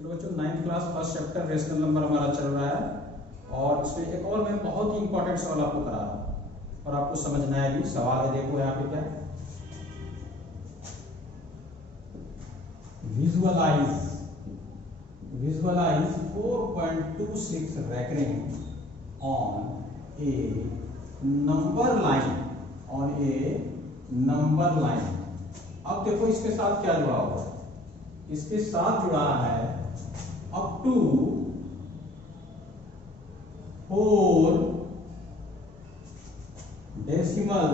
चलो बच्चों 9th class first chapter rational number हमारा चल रहा है और इसमें एक और मैं बहुत ही इंपॉर्टेंट सवाल आपको करा रहा हूँ और आपको समझना है भी। सवाल है, देखो यहाँ पे क्या है, visualise 4.26 recurring on a number line। अब देखो इसके साथ क्या जुड़ा हुआ है, इसके साथ जुड़ा है up to 4 decimal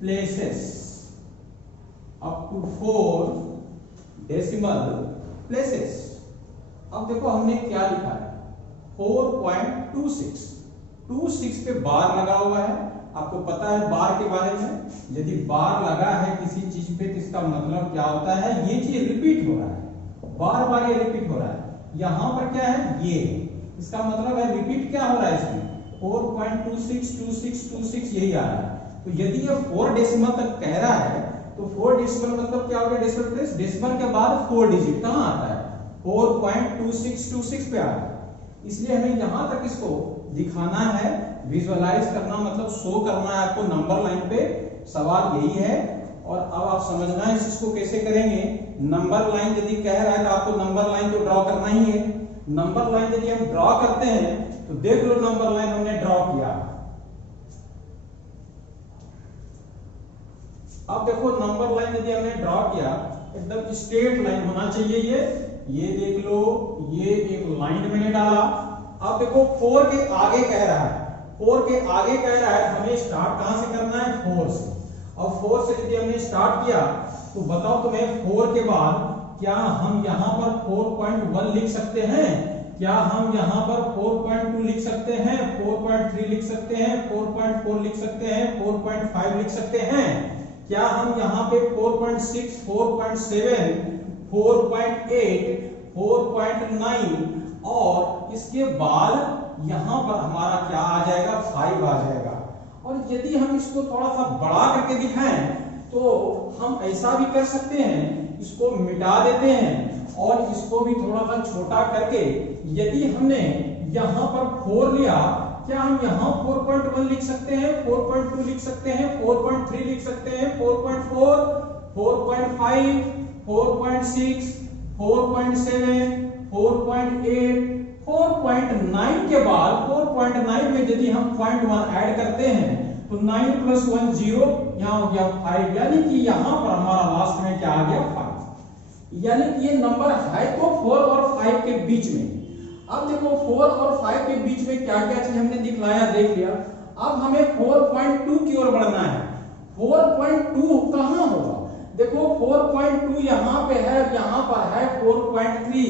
places, up to 4 decimal places. अब देखो हमने क्या लिखा है, 4.26 पे बार लगा हुआ है। आपको पता है बार के बारे में, यदि बार लगा है किसी चीज पे तो इसका मतलब क्या होता है, ये चीज रिपीट हो रहा है, बार बार ये रिपीट हो रहा है। यहां पर क्या है, ये इसका मतलब है रिपीट क्या हो रहा है इसमें, 4.26 यही आ रहा है। तो यदि ये 4 डेसिमल तक कह रहा है तो 4 डेसिमल मतलब क्या हो गया, डेसिमल प्लेस, डेसिमल के बाद 4 डिजिट कहां आता है, 4.26 पे आ रहा है। इसलिए हमें यहां तक इसको दिखाना है, विजुअलाइज करना मतलब शो करना है आपको नंबर लाइन पे। सवाल यही है और अब आप समझना है इसको कैसे करेंगे। नंबर लाइन यदि कह रहा है तो आपको नंबर लाइन तो ड्रॉ करना ही है। नंबर लाइन यदि हम ड्रॉ करते हैं तो देख लो नंबर लाइन हमने ड्रॉ किया। अब देखो नंबर लाइन यदि हमने ड्रॉ किया एकदम स्ट्रेट लाइन होना चाहिए। ये देख लो, ये एक लाइन मैंने डाला। अब देखो 4 के आगे कह रहा है, 4 के आगे कह रहा है हमें स्टार्ट कहां से करना है, 4 से। अब 4 से यदि हमने स्टार्ट किया तो बताओ तुम्हें 4 के बाद क्या हम यहां पर 4.1 लिख सकते हैं, क्या हम यहां पर 4.2 लिख सकते हैं, 4.3 लिख सकते हैं, 4.4 लिख सकते हैं, 4.5 लिख सकते हैं, क्या हम यहां पे 4.6, 4.7, 4.8, 4.9 और इसके बाद यहां पर हमारा क्या आ जाएगा, 5 आ जाएगा। और यदि हम इसको थोड़ा सा बड़ा करके दिखाएं तो हम ऐसा भी कर सकते हैं, इसको मिटा देते हैं और इसको भी थोड़ा सा छोटा करके यदि हमने यहां पर 4 लिया, क्या हम यहां 4.1 लिख सकते हैं, 4.2 लिख सकते हैं, 4.3 लिख सकते हैं, 4.4, 4.5, 4.6, 4.7, 4.8, 4.9 के बाद 4.9 में यदि हम 0.1 ऐड करते हैं तो 9 + 1 0, यहां हो गया 5, यानी कि यहां पर हमारा लास्ट में क्या आ गया, 5। यानी कि ये नंबर है तो 4 और 5 के बीच में। अब देखो 4 और 5 के बीच में क्या क्या चीज हमने दिखलाया, देख लिया। अब हमें 4.2 की ओर बढ़ना है। 4.2 कहां होगा, देखो 4.2 यहां पे है, यहां पर है 4.3,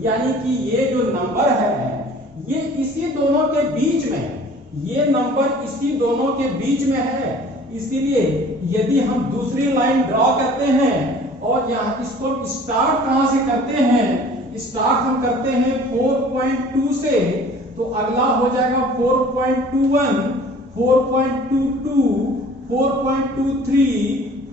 यानी कि ये जो नंबर है ये इसी दोनों के बीच में, ये नंबर इसी दोनों के बीच में है। इसीलिए यदि हम दूसरी लाइन ड्रॉ करते हैं और यहां इसको स्टार्ट कहां से करते हैं, स्टार्ट हम करते हैं 4.2 से, तो अगला हो जाएगा 4.21, 4.22, 4.23,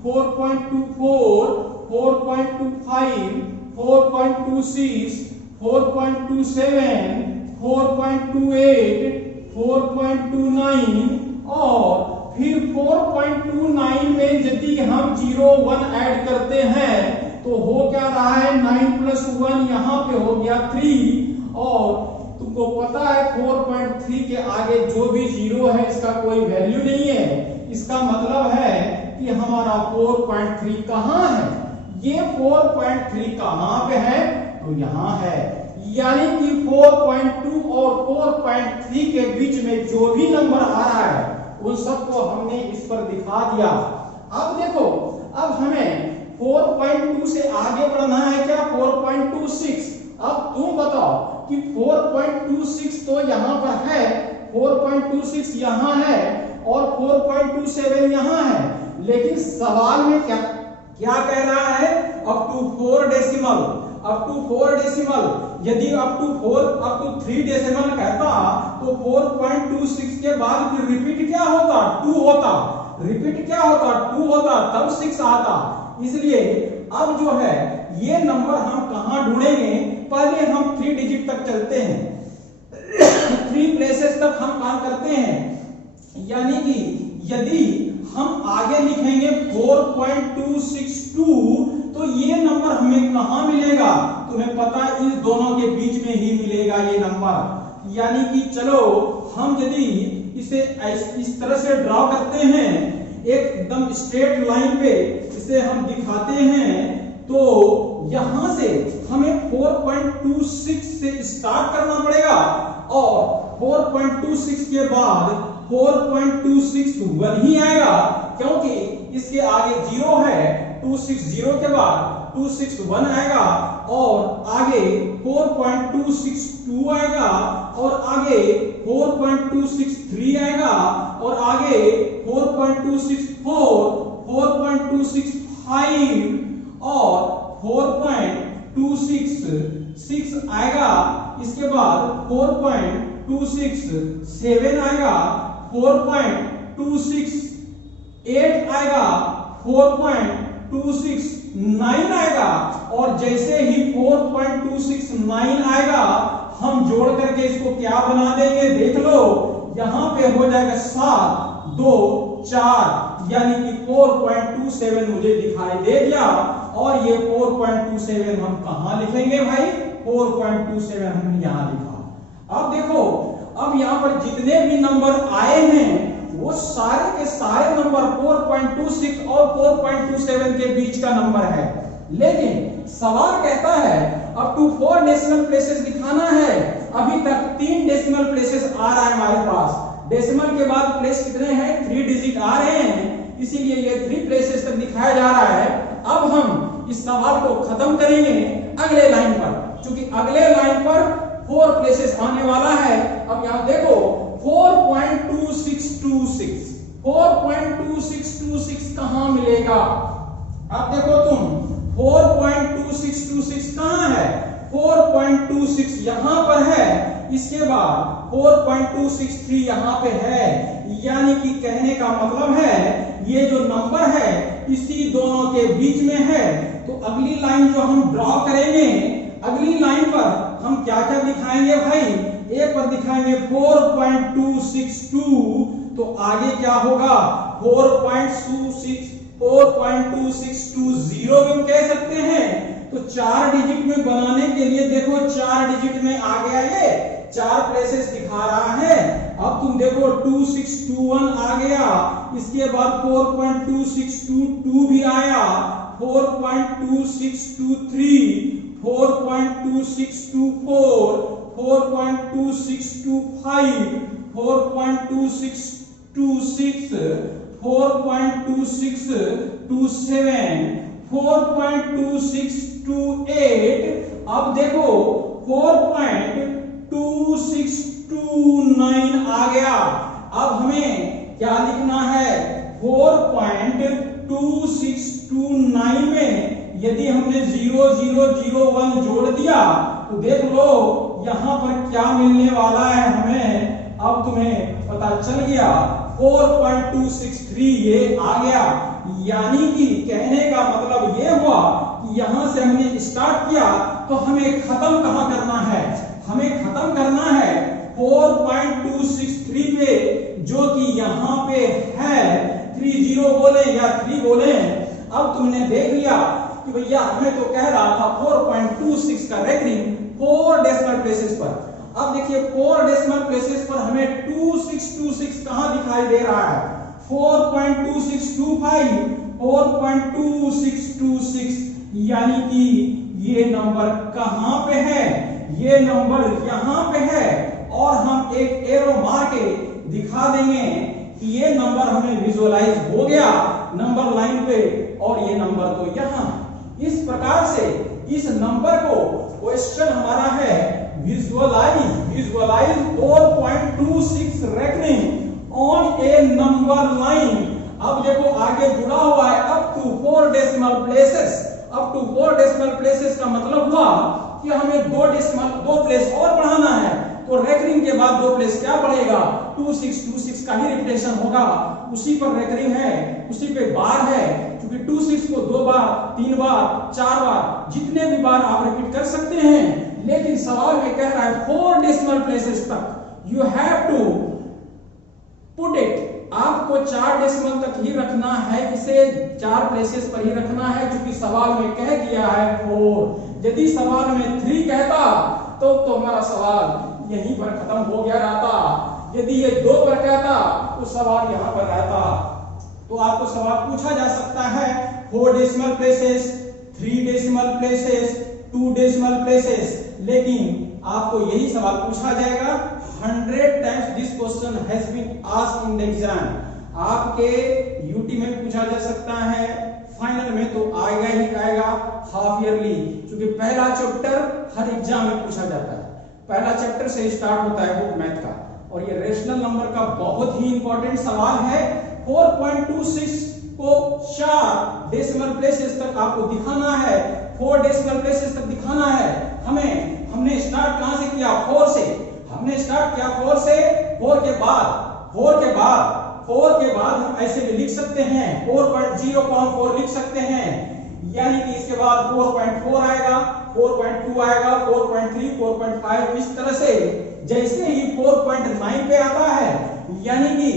4.24, 4.25, 4.26, 4.27, 4.28, 4.29 और फिर 4.29 में यदि हम 0, 1 ऐड करते हैं तो हो क्या रहा है, 9 + 1 यहां पे हो गया 3। और तुमको पता है 4.3 के आगे जो भी 0 है इसका कोई वैल्यू नहीं है। इसका मतलब है कि हमारा 4.3 कहां है, ये 4.3 कहां पे है, तो यहां है। यानी कि 4.2 और 4.3 के बीच में जो भी नंबर आ रहा है उन सबको हमने इस पर दिखा दिया। अब देखो, अब हमें 4.2 से आगे बढ़ना है, क्या 4.26। अब तुम बताओ कि 4.26 तो यहां पर है, 4.26 यहां है और 4.27 यहां है, लेकिन सवाल में क्या क्या कह रहा है, up to 4 decimal, up to 4 decimal. यदि अप टू 3 डेसिमल कहता तो 4.26 के बाद फिर रिपीट क्या होता, 2 होता, रिपीट क्या होता, 2 होता, तब 6 आता। इसलिए अब जो है ये नंबर हम कहां ढूंढेंगे, पहले हम 3 डिजिट तक चलते हैं, 3 प्लेसेस तक हम काम करते हैं। यानी कि यदि हम आगे लिखेंगे 4.262 तो ये नंबर हमें कहां मिलेगा, तुम्हें पता है इस दोनों के बीच में ही मिलेगा ये नंबर। यानी कि चलो हम यदि इसे इस तरह से ड्रॉ करते हैं, एकदम स्ट्रेट लाइन पे इसे हम दिखाते हैं, तो यहां से हमें 4.26 से स्टार्ट करना पड़ेगा और 4.26 के बाद 4.261 ही आएगा, क्योंकि इसके आगे 0 है, 260 के बाद 261 आएगा और आगे 4.262 आएगा और आगे 4.263 आएगा और आगे 4.264, 4.265 और 4.266 आएगा। इसके बाद 4.267 आएगा, 4.268 आएगा, 4.269 आएगा और जैसे ही 4.269 आएगा हम जोड़ करके इसको क्या बना देंगे, देख लो यहां पे हो जाएगा 7 2 4, यानी कि 4.27 मुझे दिखाई दे गया। और ये 4.27 हम कहां लिखेंगे भाई, 4.27 हमने यहां लिखा। अब देखो, अब यहां पर जितने भी नंबर आए हैं वो सारे के सारे नंबर 4.26 और 4.27 के बीच का नंबर है, लेकिन सवाल कहता है अब टू 4 डेसिमल प्लेसेस दिखाना है। अभी तक 3 डेसिमल प्लेसेस आ रहा है हमारे पास, डेसिमल के बाद प्लेस कितने हैं, 3 डिजिट आ रहे हैं, इसीलिए ये 3 प्लेसेस तक दिखाया जा रहा है। अब हम इस सवाल को खत्म करेंगे अगले लाइन पर, क्योंकि अगले लाइन पर 4 प्लेसेस आने वाला है। अब यहां देखो 4.2626 कहां मिलेगा, अब देखो तुम 4.2626 कहां है, 4.26 यहां पर है, इसके बाद 4.263 यहां पे है, यानी कि कहने का मतलब है ये जो नंबर है इसी दोनों के बीच में है। तो अगली लाइन जो हम ड्रॉ करेंगे, अगली लाइन पर हम क्या क्या दिखाएंगे भाई, ए पर दिखाएंगे 4.262, तो आगे क्या होगा 4.262 भी हम कह सकते हैं। तो 4 डिजिट में बनाने के लिए देखो 4 डिजिट में आ गया, ये 4 प्लेसेस दिखा रहा है। अब तुम देखो 2621 आ गया, इसके बाद 4.2622 भी आया, 4.2623, 4.2624, 4.2625, 4.2626, 4.2627, 4.2628, अब देखो 4.2629 आ गया। अब हमें क्या लिखना है, 4.2629 में यदि हमने 0001 जोड़ दिया तो देख लो यहां पर क्या मिलने वाला है हमें, अब तुम्हें पता चल गया 4.263 ये आ गया। यानी कि कहने का मतलब ये हुआ कि यहां से हमने स्टार्ट किया तो हमें खत्म कहां करना है, हमें खत्म करना है 4.263 पे, जो कि यहां पे है 30 बोले या 3 बोले। अब तुमने देख लिया कि भैया हमें तो कह रहा था 4.26 का रेकरिंग 4 डेसिमल प्लेसेस पर। अब देखिए 4 डेसिमल प्लेसेस पर हमें 2626 कहां दिखाई दे रहा है, 4.2625, 4.2626, यानी कि ये नंबर कहां पे है, ये नंबर यहां पे है। और हम एक एरो मार के दिखा देंगे कि ये नंबर हमें विजुअलाइज हो गया नंबर लाइन पे, और ये नंबर तो यहां। इस प्रकार से इस नंबर को क्वेश्चन हमारा है visualise 4.26 recurring on a number line. अब देखो आगे जुड़ा हुआ है up to 4 decimal places. Up to 4 decimal places का मतलब हुआ कि हमें 2 प्लेस और बढ़ाना है, तो रेकरिंग के बाद 2 प्लेस क्या बढ़ेगा, 2626 का ही रिपीटेशन होगा, उसी पर रेकरिंग है, उसी पे बार है, क्योंकि 26 को 2 बार, 3 बार, 4 बार, जितने भी बार आप रिपीट कर सकते हैं, लेकिन सवाल में कह रहा है 4 डेसिमल प्लेसेस तक you have to put it. आपको 4 डेसिमल तक ही रखना है, इसे 4 प्लेसेस पर ही रखना है, क्योंकि सवाल में कह दिया है 4। यदि सवाल में 3 कहता तो हमारा सवाल यहीं पर खत्म हो गया रहता। यदि ये 2 पर कहता तो सवाल यहां पर रहता। तो आपको सवाल पूछा जा सकता है 4 decimal places, 3 decimal places, 2 decimal places, लेकिन आपको यही सवाल पूछा जाएगा 100 times this question has been asked in the exam. आपके यूटी में पूछा जा सकता है, फाइनल में तो आएगा ही आएगा, हाफ ईयरली, क्योंकि पहला चैप्टर हर एग्जाम में पूछा जाता है। पहला चैप्टर से स्टार्ट होता है बुक मैथ का, और ये रेशनल नंबर का बहुत ही इंपॉर्टेंट सवाल है। 4.26 को 4 डेसिमल प्लेसेस तक आपको दिखाना है, 4 डेसिमल प्लेसेस तक दिखाना है। हमने स्टार्ट कहां से किया? 4 से। हमने स्टार्ट किया 4 से। 4 के बाद हम ऐसे भी लिख सकते हैं, 4.0.4 लिख सकते हैं, यानी कि इसके बाद 4.4 आएगा, 4.2 आएगा, 4.3, 4.5, इस तरह से। जैसे ही 4.9 पे आता है, यानी कि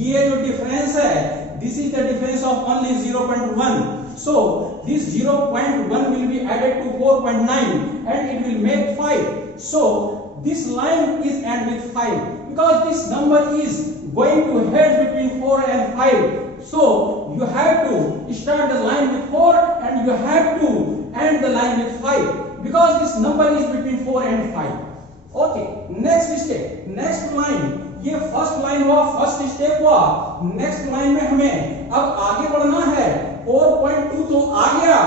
ये जो डिफरेंस है, this is the difference of only 0.1, so this 0.1 will be added to 4.9 and it will make 5. So this line is end with 5 because this number is going to head between 4 and 5. So you have to start the line with 4 and you have to end the line with 5 because this number is between 4 and 5. Okay, next step, next line, ये first line हुआ, first step हुआ। Next line में हमें अब आगे बढ़ना है। 4.2 तो आ गया,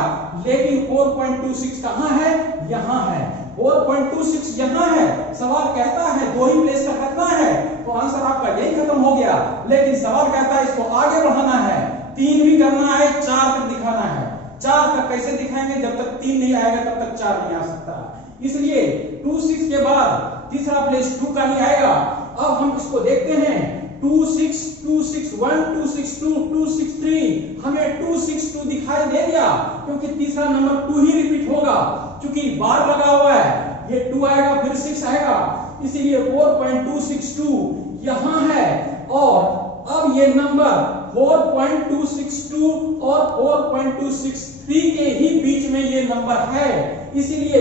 लेकिन 4.26 कहां है? यहां है। 4.26 यहां है। सवाल कहता है 2 ही प्लेस तक रखना है, तो आंसर आपका यही खत्म हो गया। लेकिन सवाल कहता है इसको आगे बढ़ाना है, 3 भी करना है, 4 तक दिखाना है। 4 तक कैसे दिखाएंगे? जब तक 3 नहीं आएगा तब तक 4 नहीं आ सकता। इसलिए 26 के बाद तीसरा प्लेस 2 का ही आएगा। अब हम इसको देखते हैं, 26, 261, 262, 263, हमें 262 दिखाई दे गया, क्योंकि तीसरा नंबर 2 ही रिपीट होगा, क्योंकि बार लगा हुआ है। ये 2 आएगा फिर 6 आएगा, इसीलिए 4.262 यहां है। और अब ये नंबर 4.262 और 4.263 के ही बीच में ये नंबर है, इसलिए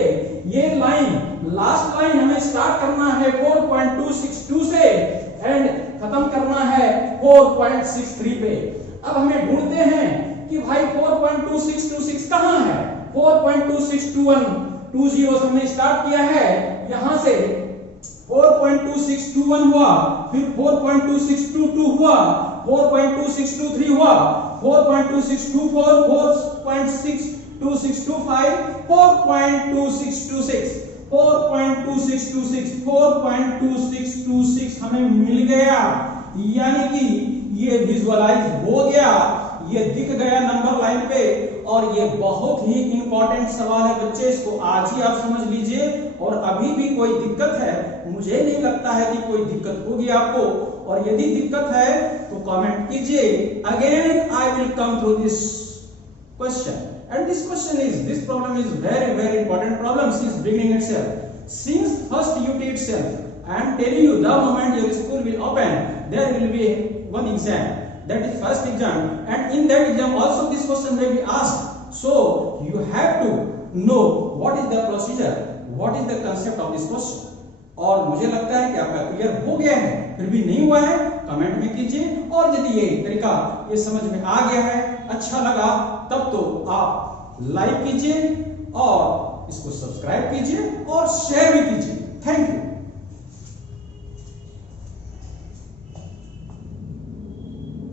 ये लाइन, लास्ट लाइन हमें स्टार्ट करना है 4.262 से एंड खत्म करना है 4.63 पे। अब हमें ढूंढते हैं कि भाई 4.2626 कहां है? 4.2621 20 से हमने स्टार्ट किया है, यहां से 4.2621 हुआ, फिर 4.2622 हुआ, 4.2623 हुआ, 4.2624, 4.2625, 4.2626, 4.2626, 4.2626 हमें मिल गया, यानी कि ये विजुअलाइज हो गया, ये दिख गया नंबर लाइन पे। और ये बहुत ही इंपॉर्टेंट सवाल है बच्चे, इसको आज ही आप समझ लीजिए। और अभी भी कोई दिक्कत है, मुझे नहीं लगता है कि कोई दिक्कत होगी आपको, और यदि दिक्कत है तो कमेंट कीजिए। Again I will come through this question, and this question is, this problem is very important problem since beginning itself, since first UT itself. I am telling you, the moment your school will open, there will be one exam, that is first exam, and in that exam also this question may be asked. So you have to know what is the procedure, what is the concept of this question. और मुझे लगता है कि आपका clear हो गया है, फिर भी नहीं हुआ है कमेंट में कीजिए। और यदि ये तरीका ये समझ में आ गया है, अच्छा लगा, तब तो आप लाइक कीजिए और इसको सब्सक्राइब कीजिए और शेयर भी कीजिए। Thank you.